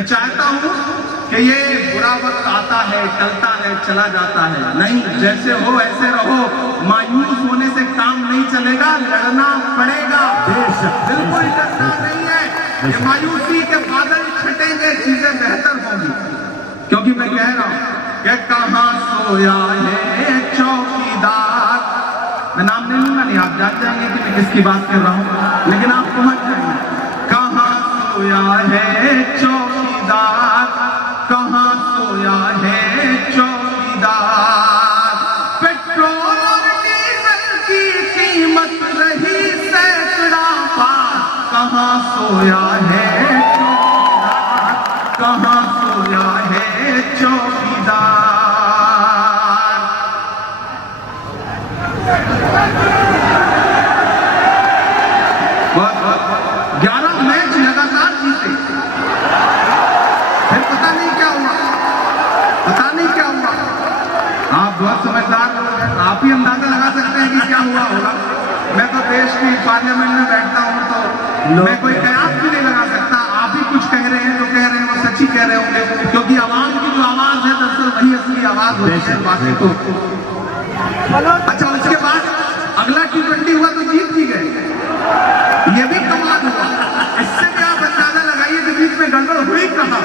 मैं चाहता हूं कि ये बुरा वक्त आता है, टलता है, चला जाता है, नहीं, जैसे हो ऐसे रहो। मायूस होने से काम नहीं चलेगा, लड़ना पड़ेगा। बिल्कुल डरना नहीं है। ये मायूसी के बादल छटेंगे, चीजें बेहतर होंगी। क्योंकि मैं कह रहा हूं कि कहां सोया है चौकीदार, मैं नाम नहीं लूंगा, नहीं आप जान जाएंगे कि मैं किसकी बात कर रहा हूं, लेकिन आप समझ जाएंगे। कहां सोया है चौकीदार, कहां सोया है चौकीदार। पेट्रोल और डीजल की कीमत रही सैकड़ा पार, कहां सोया है चौकीदार, कहां सोया है चौकीदार। 11 मैच लगातार जीते, फिर पता नहीं क्या हुआ, पता नहीं क्या हुआ। आप बहुत समझदार लोग हैं, आप ही अंदाजा लगा सकते हैं कि क्या हुआ होगा। मैं तो देश की पार्लियामेंट में बैठता हूं, तो मैं कोई कयास भी नहीं लगा सकता। आप ही कुछ कह रहे हैं, जो कह रहे हैं वो सच ही कह रहे होंगे, क्योंकि आवाज की जो आवाज है दरअसल वही असली आवाज होती है। बाकी तो अच्छा, उसके बाद अगला T20 हुआ तो जीत भी गए, ये भी कमाल हुआ। इससे भी आप अंदाजा लगाइए कि बीच में गड़बड़ हुई कहां,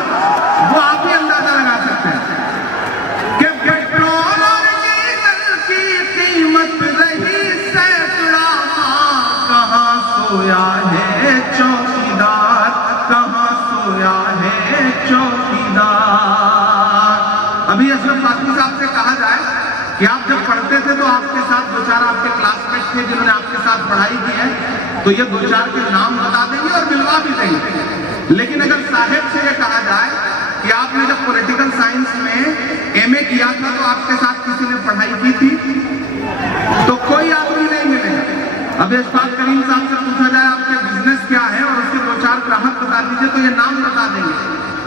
वो आप ही अंदाजा लगा सकते हैं कि पेट्रोल और डीजल की कीमत रही सैकड़ा पार, कहां सोया है चौकीदार, कहां सोया है चौकीदार। अभी अशरफ फातमी साहब से कहा जाए कि आप जब पढ़ते थे तो आपके साथ दो चार आपके क्लासमेट थे जिन्होंने आपके साथ पढ़ाई की है, तो ये दो चार के नाम बता देंगे और मिलवा भी देंगे। लेकिन अगर साहेब से ये कहा जाए कि आपने जब पॉलिटिकल साइंस में MA किया था तो आपके साथ किसी ने पढ़ाई की थी, तो कोई आदमी नहीं मिलेगा। अब इशफाक करीम साहब से पूछा जाए आपके बिजनेस क्या है और उसके दो चार ग्राहक बता दीजिए, तो ये नाम बता देंगे।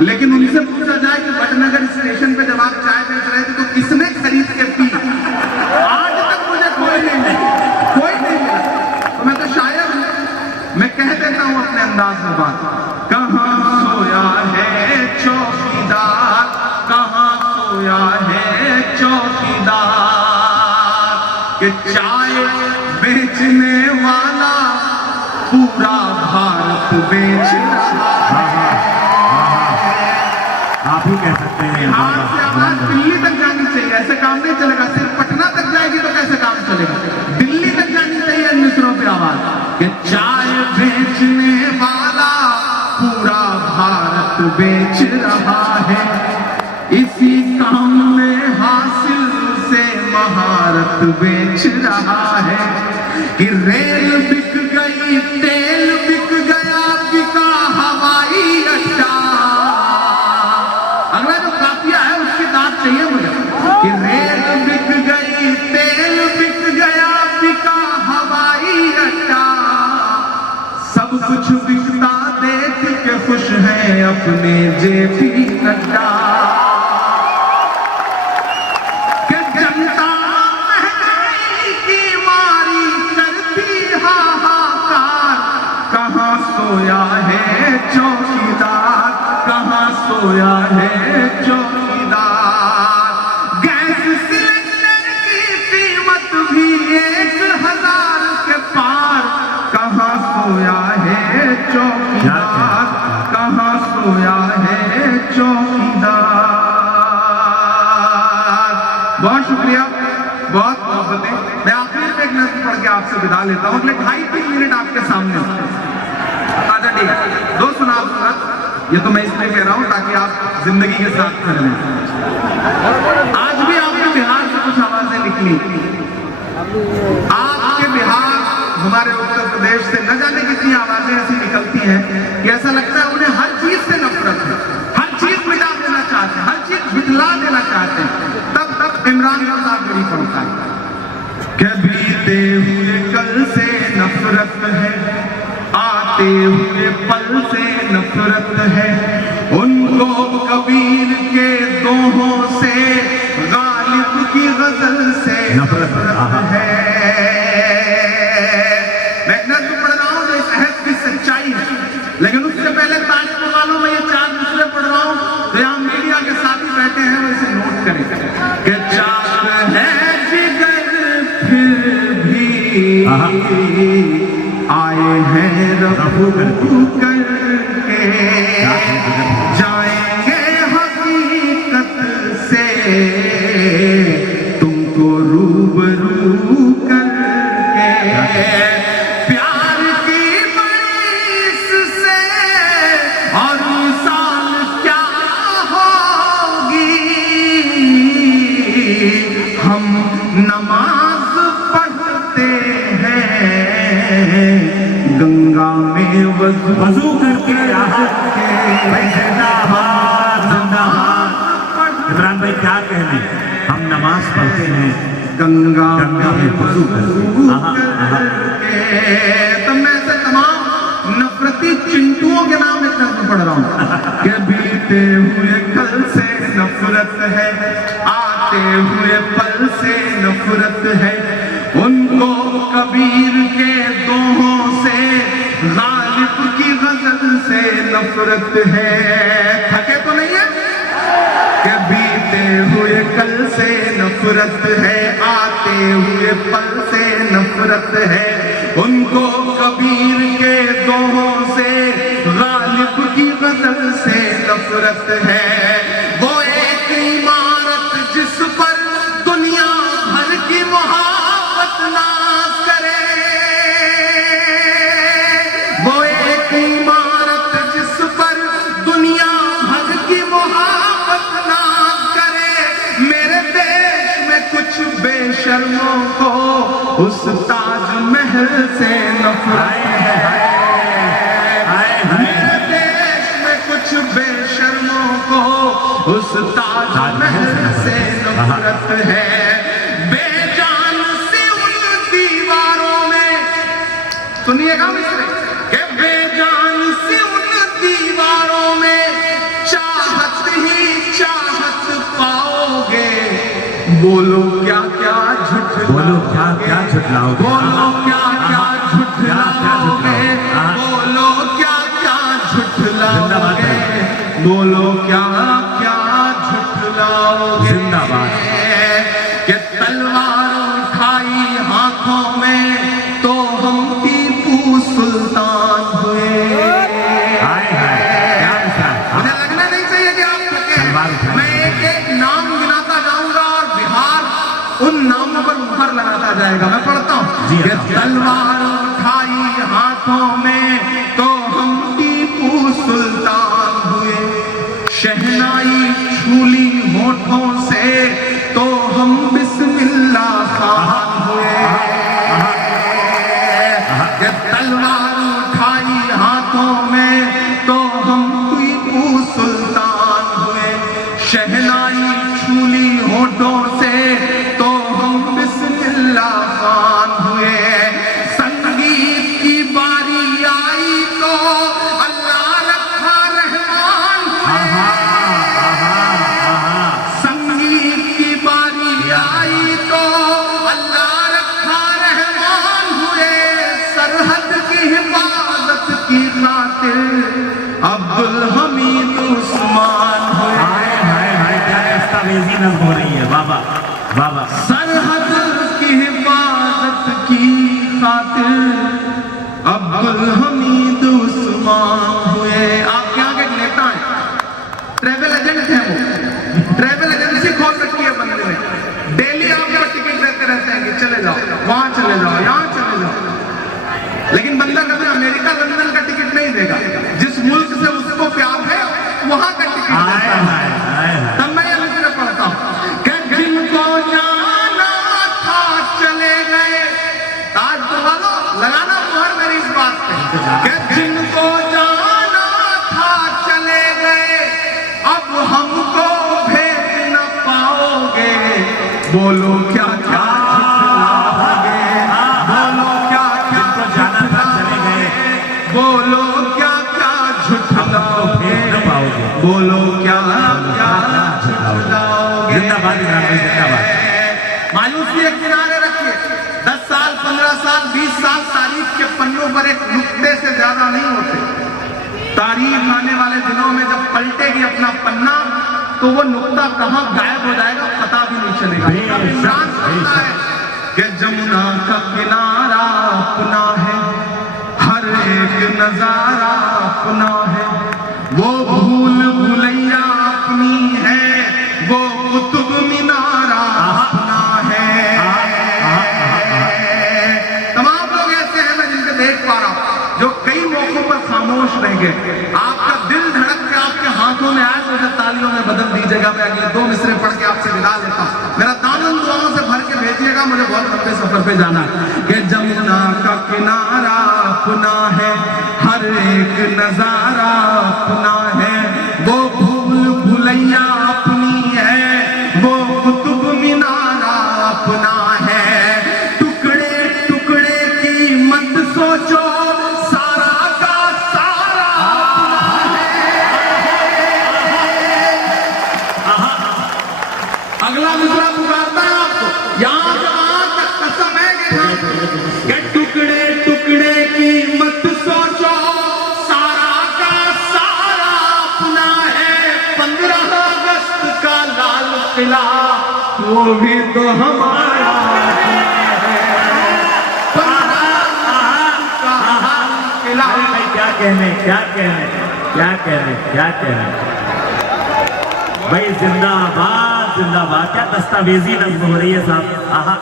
लेकिन उनसे पूछा जाए कि बटनगर स्टेशन पे जब आप चाय बेच रहे थे तो किसने खरीद के पी, आज तक मुझे कोई नहीं मिला, कोई नहीं मिला। तो मैं तो शायर हूं, मैं कह देता हूं अपने अंदाज में बात। कहां सोया है चौकीदार, कहां सोया है चौकीदार, कि चाय बेचने वाला पूरा भारत बेच रहा है। आप ही कह सकते हैं। बिहार से आवाज दिल्ली तक जानी चाहिए, ऐसे काम नहीं चलेगा। सिर्फ पटना तक जाएगी तो कैसे काम चलेगा, दिल्ली तक जानी चाहिए मित्रों की आवाज कि चाय बेचने वाला पूरा भारत बेच रहा है। इसी काम में हासिल से महारत बेच रहा है कि रेल बिक गई, तेल बिक गया, बिका हवाई अड्डा। अगला जो काफिया है उसकी दाद चाहिए मुझे कि रेल बिक गई, तेल बिक गया, बिका हवाई अड्डा। सब कुछ बिकता देख के खुश है अपने JP नड्डा। कि जनता महंगाई की मारी करती हाहाकार, कहां सोया है चौकीदार, कहां सोया है चौकीदार। गैस सिलेंडर की कीमत भी 1000 के पार, कहां सोया है चौकीदार, कहां सोया है चौकीदार। बहुत शुक्रिया, बहुत मोहब्बतें। मैं आखिर में एक नज़्म पढ़ के आपसे विदा लेता हूं। अगले 2.5-3 मिनट आपके सामने अच्छा ठीक है, 2 सुना दूंगा। ये तो मैं इसलिए कह रहा हूं ताकि आप जिंदगी के साथ कर लें। आज भी आपके बिहार से कुछ आवाजें निकली, आपके बिहार हमारे उत्तर प्रदेश से न जाने कितनी आवाजें ऐसी निकलती हैं कि ऐसा लगता है उन्हें हर चीज से नफरत है, हर चीज मिटा देना चाहते हैं, हर चीज बिठला देना चाहते हैं। तब इमरान खान साहब गरीब पड़ता है कि बीते हुए कल से नफरत है, आते हुए पल से नफरत है, उनको कबीर के दोहों से, गालिब की गजल से नफरत है। मैं नज़्म पढ़ रहा हूं जो इस अहद की सच्चाई है, लेकिन उससे पहले ताजपुर वालों में ये 4 दूसरे पढ़ रहा हूं आए हैं रफू करके, जाएंगे हकीकत से तुमको रूबरू करके। प्यार की बरिस से और मिसाल क्या होगी, हम नमाज पढ़ते हैं गंगा में वजू करके। जिंदाबाद जिंदाबाद। इमरान भाई क्या कहने, हम नमाज पढ़ते हैं गंगा में वजू करके। तो मैं ऐसे तमाम नफरती चिंटुओं के नाम इस तरह पढ़ रहा हूँ कि बीते हुए कल से नफरत है, आते हुए पल से नफरत है, उनको कबीर के दोहों से, गालिब की गजल से नफरत है। थके तो नहीं है कि बीते हुए कल से नफरत है, आते हुए पल से नफरत है, उनको कबीर के दोहों से, गालिब की गजल से नफरत है। वो एक इमारत जिस पर दुनिया भर की मोहब्बत नाज करे, वो एक इमारत जिस पर दुनिया भर की मोहब्बत नाज करे। मेरे देश में कुछ बेशर्मों को उस ताजमहल से नफरत है। मेरे देश में कुछ बेशर्मों को उस ताजमहल से नफरत है। बेजान सी उन दीवारों में, सुनिएगा मिस्र, कि बेजान सी उन दीवारों में चाहत ही चाहत पाओगे। बोलो क्या क्या झुठलाओगे, बोलो क्या क्या झुठलाओगे, बोलो क्या क्या झुठलाओगे, बोलो क्या क्या झुठलाओगे, बोलो क्या क्या झुठलाओगे। जिंदाबाद। कि तलवार उठाई हाथों में तो हम टीपू सुल्तान हुए। मुझे लगना नहीं चाहिए कि आप थके। मैं एक एक नाम गिनाता जाऊंगा और बिहार उन नामों पर मुहर लगाता जाएगा। मैं पढ़ता हूँ कि तलवार उठाई हाथों में तो हम टीपू सुल्तान हुए, शहनाई छूली होठों से तो हम बिस्मिल्लाह खान हुए। कि तलवार उठाई हाथों में तो हम टीपू सुल्तान हुए, शहनाई छूली होठों से तो हम बिस्मिल्लाह खान हुए। संगीत की बारी आई तो अल्लाह रखा रहमान हुए। संगीत की बारी आई तो अल्लाह रखा रहमान हुए। सरहद की हिफाजत की खातिर अब्दुल हमीद उस्मान हुए। क्या दस्तावेजी नज़्म हो रही है बाबा बाबा। सरहद की हिफाजत की खातिर अब्दुल हमीद उस्मान हुए। आपके आगे एक नेता है, ट्रैवल एजेंट है, वो ट्रैवल एजेंसी खोल रखी है बंदे ने। डेली आपको टिकट देते रहते हैं कि चले जाओ, वहां चले जाओ, यहाँ चले जाओ, लेकिन बंदा कभी अमेरिका लंदन का टिकट नहीं देगा। जिस मुल्क से उसको प्यार है वहां का टिकट देता है। तब मैं ये लिख पढ़ता हूँ कि जिनको जाना था चले गए। आज तो लगाना मुहर मेरी इस बात पे कि जिनको जाना था चले गए, अब हमको भेज न पाओगे। बोलो क्या क्या झुठलाओगे, बोलो क्या क्या जाना था चले गए, बोलो क्या क्या झुठलाओगे, बोलो क्या क्या झुठलाओगे। जिंदाबाद इमरान भाई जिंदाबाद। मायूसी एक किनारे रखिए। 10 साल 15 साल 20 साल तारीख के पन्नों पर एक नुक्ते से ज्यादा नहीं होते। तारीख आने वाले दिनों में जब पलटेगी अपना पन्ना तो वो नुक्ता कहां गायब हो जाएगा पता भी नहीं चलेगा। इमरान कहता है कि जमुना का किनारा अपना है, हर एक नजारा अपना है, वो भूल भुलैया अपनी है, वो कुतुब मीनारा अपना है। तमाम लोग ऐसे हैं मैं जिनके देख पा रहा हूं जो कई मौकों पर खामोश रह गए। आपका दिल धड़क के आपके हाथों में आए तो मुझे तालियों में बदल दीजिएगा। मैं अगले 2 मिसरे पढ़ के आपसे विदा लेता हूं। मेरा दामन दुआओं से भर के भेजिएगा, मुझे बहुत लंबे सफर पे जाना है। कि जमुना का किनारा अपना है, हर एक नजारा अपना है, वो भूल भुलैया अपनी है, वो कुतुब मीनारा अपना है। टुकड़े टुकड़े की मत सोचो, सारा का सारा अपना है। अगला मिसरा पुकारता है आपको, यहाँ से वहां तक कसम है कि टुकड़े टुकड़े की मत सोचो, सारा का सारा अपना है। 15 अगस्त का लाल किला वो भी तो हमारा है। 15 अगस्त का लाल किला। भाई क्या कहने क्या कहने क्या कहने क्या कहने भाई, जिंदाबाद जिंदाबाद। क्या दस्तावेजी नज्म हो रही है साहब। आहा,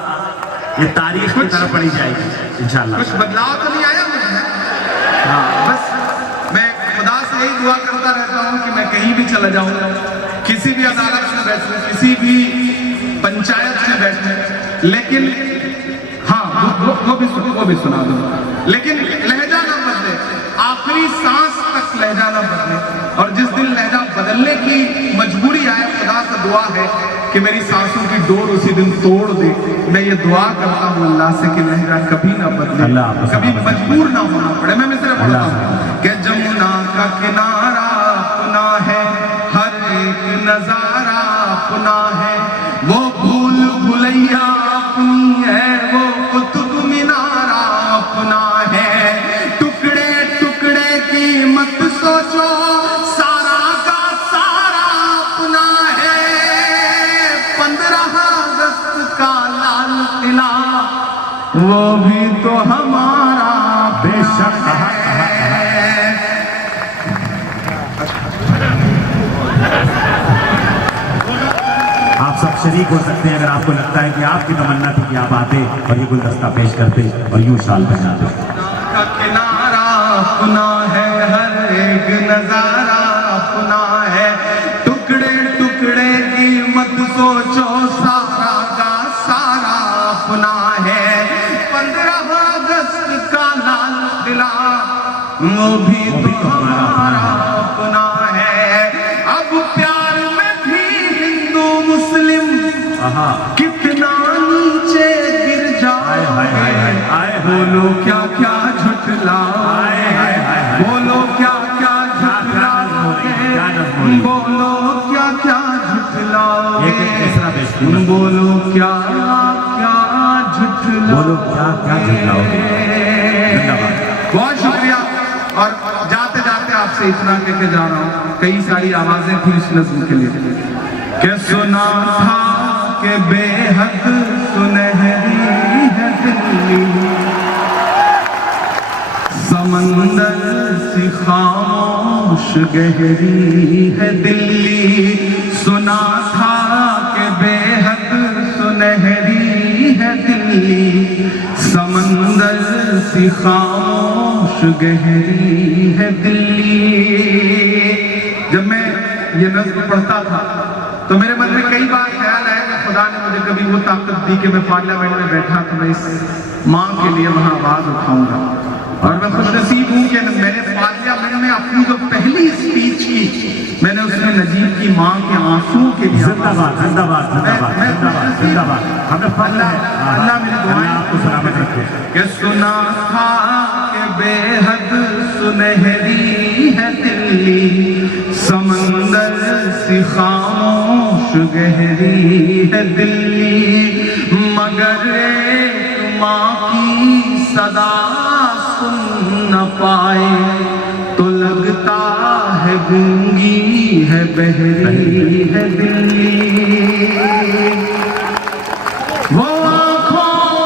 ये तारीख की तरफ पढ़ी जाएगी इंशाल्लाह। कुछ बदलाव तो नहीं आया मुझे। हाँ, बस मैं खुदा से यही दुआ करता रहता हूँ कि मैं कहीं भी चला जाऊँ, किसी भी अदालत में बैठूं, किसी भी पंचायत में बैठूं, लेकिन हाँ वो भी सुना दो, लेकिन लहजा ना बदले, आखिरी सांस तक लहजा ना बदले। और जिस दिन लहजा बदलने की मजबूरी आए, खुदा से दुआ है कि मेरी सांसों की डोर उसी दिन तोड़ दे। मैं ये दुआ करता हूँ अल्लाह से कि लहजा कभी ना बदले, कभी मजबूर ना होना पड़े। मैं मिसरा पढ़ता हूँ कि जमुना का किनारा अपना है, हर एक नजारा अपना है, वो भूल भुलैया अपनी है, वो कुतुब मीनारा अपना है। टुकड़े टुकड़े की मत सोचो, सारा का सारा अपना है। 15 अगस्त का लाल किला वो भी तो हमारा बेशक। आप सब शरीक हो सकते हैं अगर आपको लगता है कि आपकी तमन्ना थी कि आप आते और ये गुलदस्ता पेश करते और यूं शाल पहनाते। का किनारा अपना है, हर एक नजारा अपना है। टुकड़े टुकड़े की मत सोचो, सारा का सारा अपना है। 15 अगस्त का लाल किला वो भी तो हमारा अपना है। अब प्यार में भी हिंदू मुस्लिम कितना नीचे गिर जाए। बोलो क्या क्या झुठलाओगे, बोलो क्या क्या झुठलाओगे, बोलो क्या क्या झुठलाओगे, बोलो क्या क्या झुठलाओगे, बोलो क्या क्या झुठलाओगे। बहुत शुक्रिया। और जाते जाते आपसे इतना कह के जा रहा हूँ, कई सारी आवाजें थी इस नज़्म के लिए कि सुना था कि बेहद सुनहरी है दिल्ली, समंदर सी खामोश गहरी है दिल्ली। सुना था कि बेहद सुनहरी है दिल्ली, समंदर सी खामोश गहरी है दिल्ली। जब मैं ये नज़्म पढ़ता था तो मेरे मन में कई बार ख्याल आया कि खुदा ने मुझे कभी वो ताकत दी कि मैं पार्लियामेंट में बैठा तो मैं इस माँ के लिए वहाँ आवाज उठाऊंगा। और मैं खुशनसीब हूँ कि मैंने पार्लियामेंट में अपनी जो पहली स्पीच की, मैंने उसमें नजीब की माँ के आंसुओं के लिए जिंदाबाद जिंदाबाद जिंदाबाद जिंदाबाद जिंदाबाद। हमें फल है, अल्लाह मेरी दुआएं आपको सलामत रखे। कि सुना था कि बेहद सुनहरी है दिल्ली, समंदर सी खामोश गहरी है दिल्ली, मगर एक माँ की सदा सुन न पाए तो लगता है गूंगी है, बहरी है दिल्ली। वो आँखों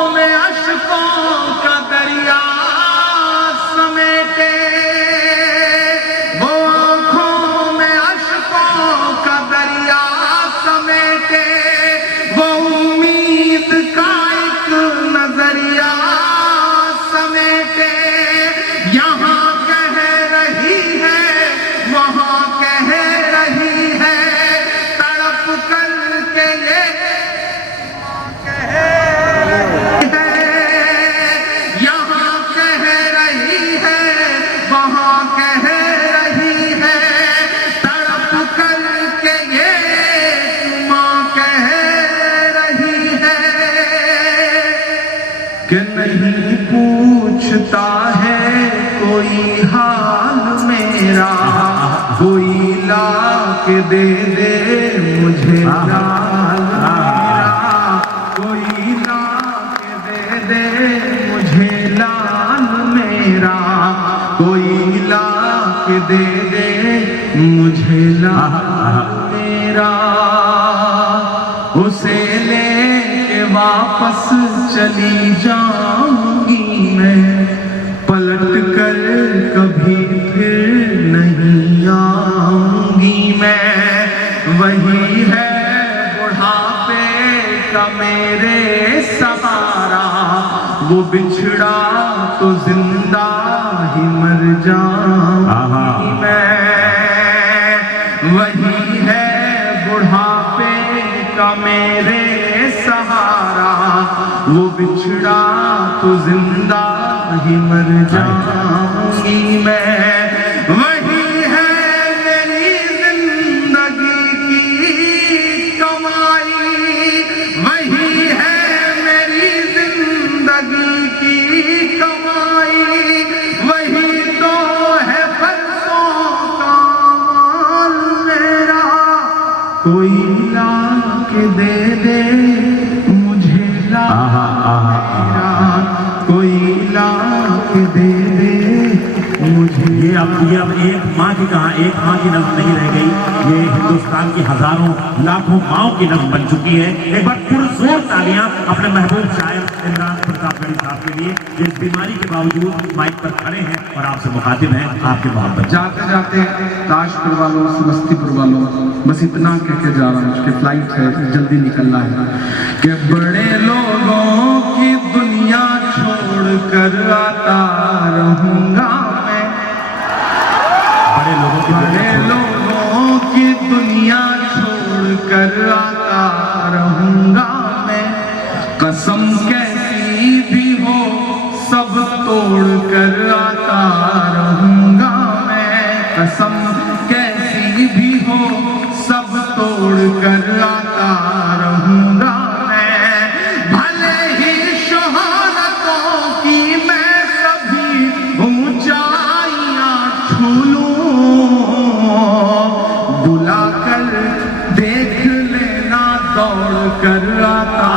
नहीं पूछता है कोई हाल मेरा, कोई ला के दे दे मुझे लाल मेरा, कोई ला के दे दे मुझे लाल मेरा, कोई ला के दे दे मुझे लाल मेरा। उसे लेके वापस चली जाऊंगी मैं, पलट कर कभी फिर नहीं आऊंगी मैं। वही है बुढ़ापे का मेरे सहारा, वो बिछड़ा तो जिंदा ही मर जाऊंगी मैं। वही है बुढ़ापे का मेरे सहारा, वो बिछड़ा तो जिंदा ही मर जाऊंगी मैं। वही है मेरी जिंदगी की कमाई, वही है मेरी जिंदगी की कमाई, वही तो है बरसों का माल मेरा। कोई ला के दे दे मुझे लाल मेरा, कोई ला के दे दे मुझे। ये अब एक माँ की कहा, एक माँ की नस्ल नहीं रह गई, ये हिंदुस्तान की हजारों लाखों माओं की नस्ल बन चुकी है। एक बार पुरजोर तालियां अपने महबूब शायर इमरान प्रतापगढ़ी साहब के लिए, जो इस बीमारी के बावजूद माइक पर खड़े हैं और आपसे मुखातिब हैं, आपके मोहब्बत। जाते जाते ताजपुर वालों, समस्तीपुर वालों, बस इतना कह के जा रहा हूँ कि फ्लाइट है, जल्दी निकलना है। कि बड़े लोगों की दुनिया छोड़ कर आता रहूंगा मैं, बड़े लोगों की दुनिया छोड़ कर आता रहूंगा मैं। कसम कैसी भी हो सब तोड़ कर आता रहूंगा मैं, कसम कैसी भी हो सब तोड़ कर आता रहूंगा मैं। भले ही शोहरतों की मैं सभी ऊंचाइयां छू लूं, बुला कर देख लेना दौड़ कर आता